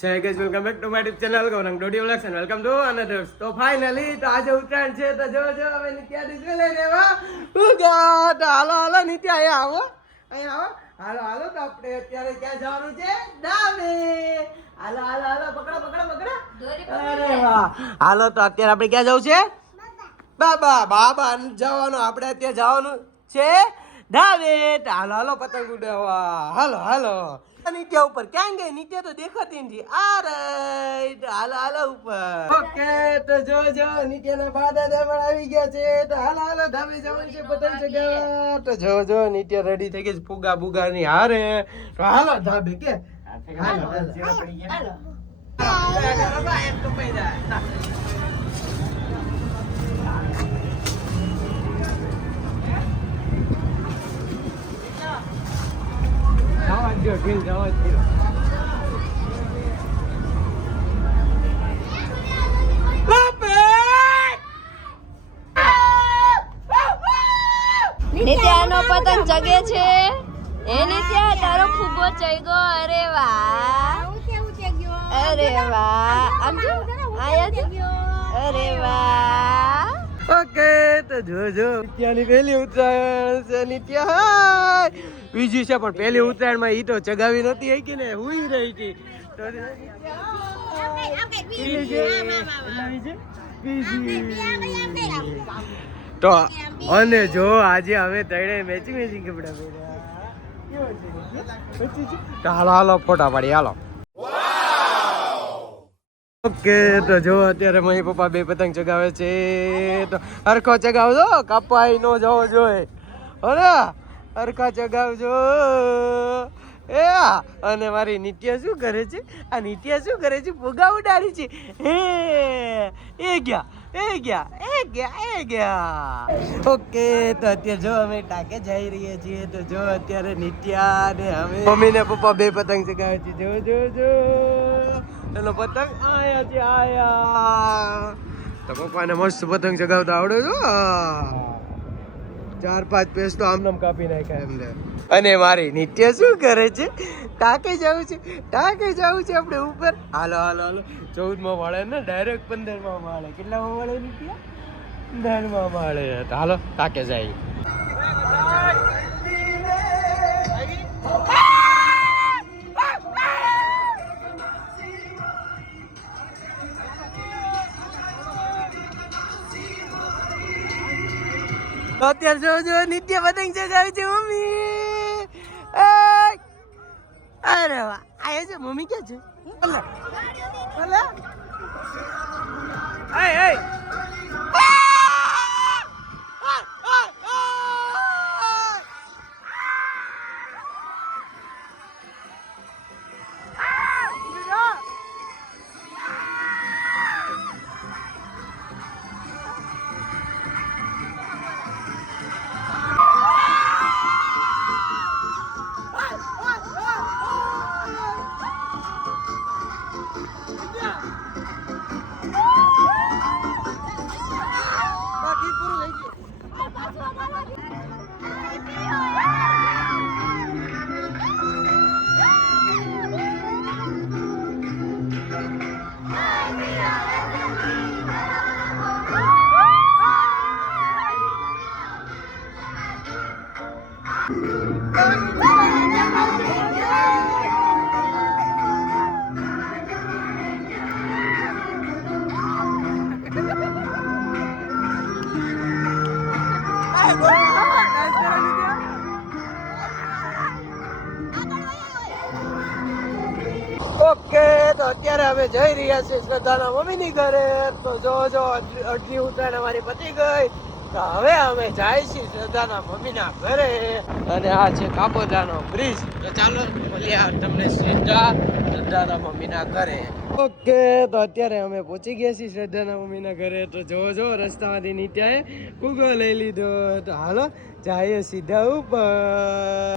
જય guys welcome back to my YouTube channel Gaurang Dodi vlogs and welcome to another. તો finally તો આજે ઉત્તરાયણ છે તો જો હવે નિત્યા ડીજે લઈ લેવા ઉગા તો હાલો નિત્યા અહીંયા આવો હાલો તો આપણે અત્યારે ક્યાં જવાનું છે? ડાબે. હાલો પકડો અરે વાહ. હાલો તો અત્યારે આપણે ક્યાં જવું છે? બાબા જવાનું. આપણે અત્યારે જવાનું છે ડાબે. હાલો પતંગ ઉડાવવા. હાલો નીચે ઉપર ક્યાં ગઈ? નીચે તો દેખાતી નથી. હાલો ઉપર. ઓકે તો જો નીચેના બા દાદા પણ આવી ગયા છે. તો હાલો ધાબે જવાનું છે પતંગ ચગાવવા. તો જો નીચે રેડી થઈ ગઈ છે ફુગા બુગા ની હારે. તો હાલો ધાબે કે હાલો. નિત્યાનો પતંગ જગે છે. એ નિત્યા તારો ફુગ્ગો ચગ્યો. અરે વાહ. આમ જો આયા. અરે વાહ. ઓકે તો જો નિત્યાની પહેલી ઉત્તરાયણ છે. નિત્યા બીજી છે પણ પહેલી ઉત્તરાયણ માં ઈ તો ચગાવી નતી હઈ કે ને હુઈ રહી હતી. તો અને જો આજે હવે ત્રણે મેચિંગ કપડા પહેર્યા. હાલો ફોટા પાડી હાલો. ઓકે તો જો અત્યારે મમ્મી પપ્પા બે પતંગ ચગાવે છે. તો હરખો ચગાવજો, કપાઈ નો જવો જોઈએ. અરે હરખા ચગાવજો. અને મારી નિત્યા શું કરે છે? આ નિત્યા શું કરે છે? ફુગા ઉડાડી છે. એ ગયા. ઓકે તો અત્યારે જો અમે ટાકે જઈ રહ્યા છીએ. તો જો અત્યારે નિત્યા ને અમે મમ્મી ને પપ્પા બે પતંગ ચગાવે છે. જો એનો પતંગ આયા. તો પપ્પાને મસ્ત પતંગ ચગાવતા આવડે છો. 4-5 પેસ તો આમ કાપી નાખ્યા એમને. અને મારી નિત્ય શું કરે છે? ટાકે જવું છે આપણે ઉપર. હાલો 14માં માળે ને ડાયરેક્ટ 15માં માળે. કેટલામાં માળે નિત્ય? 15માં માળે. હાલો ટાકે જાય. અત્યારે જો નિત્ય પતંગ ચગાવે છે મમ્મી. અરે વાહ. આયા છે મમ્મી. ક્યાં છે? ઓકે તો અત્યારે અમે જઈ રહ્યા છીએ શ્રદ્ધાના મમ્મીની ઘરે. તો જો અડધી ઉત્તરાયણ અમારી પતી ગઈ. તો હવે અમે જાય છીએ શ્રદ્ધાના મમ્મીના ઘરે. અને આ છે કાપોદ્રાનો બ્રિજ. તો ચાલો મળીએ તમને શ્રદ્ધાના મમ્મીના ઘરે. ઓકે તો અત્યારે અમે પહોંચી ગયા છીએ શ્રદ્ધાના મમ્મીના ઘરે. તો જો રસ્તામાંથી નીચે કુગો લઈ લીધો. તો હાલો જઈએ સીધા ઉપર.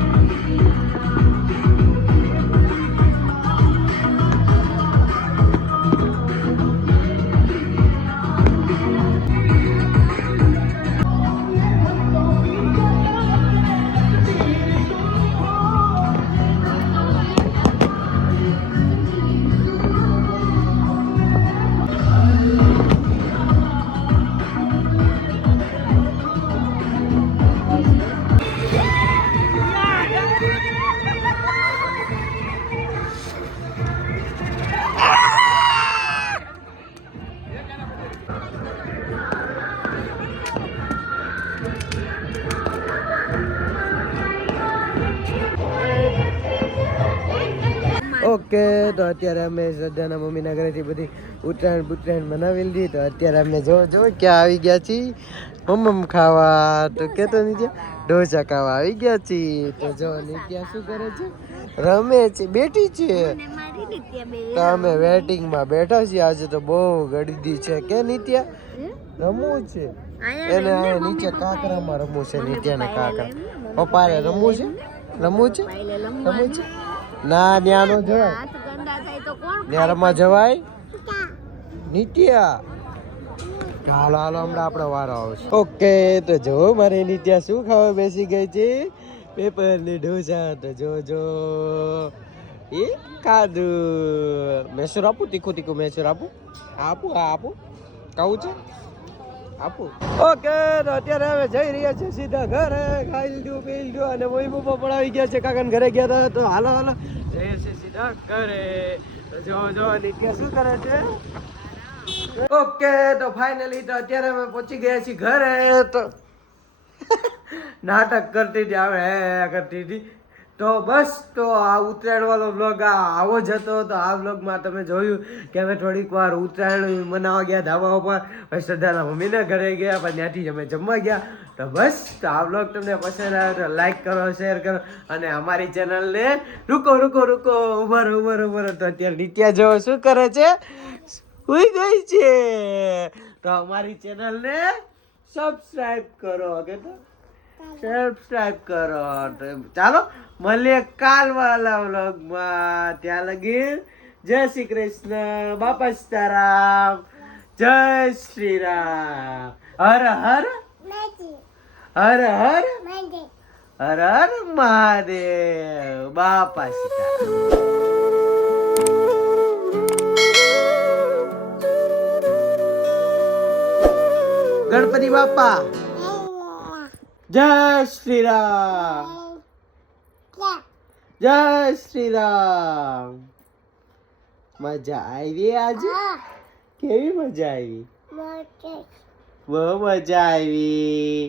ઓકે તો અત્યારે અમે શ્રદ્ધાના મમ્મીના ઘરેથી બધી ઉત્તરાયણ બનાવી લીધી. તો અત્યારે અમે જો ક્યાં આવી ગયા છીએ મમ્મ ખાવા. તો કેતો નીચે ઢોસા ખાવા આવી ગયા છીએ. તો જો નિત્યા શું કરે છે? રમે છે, બેઠી છે. તો અમે વેટિંગમાં બેઠા છીએ. આજે તો બહુ ગડીદી છે કે નિત્યા રમવું છે એને. આ નીચે કાકરામાં રમવું છે નિત્યાને. કાકરા પપ્પાને રમવું છે. ના ત્યાં નો જવાય. ત્યાં રમવા જવાય નિત્યા. હાલો હમણાં આપણો વારો આવશે. ઓકે તો જો મારી નિત્યા શું ખાવા બેસી ગઈ છે? પેપર ને ઢોસા. તો જો એ ખાધું. મેસૂર આપું? તીખું મેસૂર આપું? આપું ખાવું છે? આપું. ઓકે તો અત્યારે હવે જઈ રહ્યા છે સીધા ઘરે. ખાઈ લીધું પી લીધું અને મમ્મી પપ્પા પણ આવી ગયા છે. કાકાને ઘરે ગયા હતા. તો હાલો જઈએ છે સીધા ઘરે. તો જો નિત્યા શું કરે છે? ઓકે તો ફાઇનલી તો અત્યારે અમે પહોંચી ગયા છીએ ઘરે. તો નાટક કરતી હતી, હવે કરતી હતી. તો બસ તો આ ઉત્તરાયણ વાળો બ્લોગ આવો જ હતો. તો આ બ્લોગમાં તમે જોયું કે અમે થોડીક વાર ઉત્તરાયણ મનાવવા ગયા ધાબા ઉપર. પછી શ્રદ્ધાના મમ્મીના ઘરે ગયા, પછી ત્યાંથી અમે જમવા ગયા. તો બસ તો આ બ્લોગ તમને પસંદ આવે તો લાઈક કરો, શેર કરો અને અમારી ચેનલને રૂકો ઉભર. તો અત્યારે નિત્યા જો શું કરે છે? સુઈ ગઈ છે. તો અમારી ચેનલને સબસ્ક્રાઇબ કરો કે તો સબસ્ક્રાઇબ કરો. તો ચાલો મળીએ કાલ વાળા વ્લોગમાં. ત્યાં લગી જય શ્રી કૃષ્ણ, બાપા સીતારામ, જય શ્રી રામ. હર હર મહાદેવ. બાપા સીતારામ. ગણપતિ બાપા જય શ્રી રામ. જય શ્રી રામ. મજા આવી આજે? કેવી મજા આવી? બહુ મજા આવી.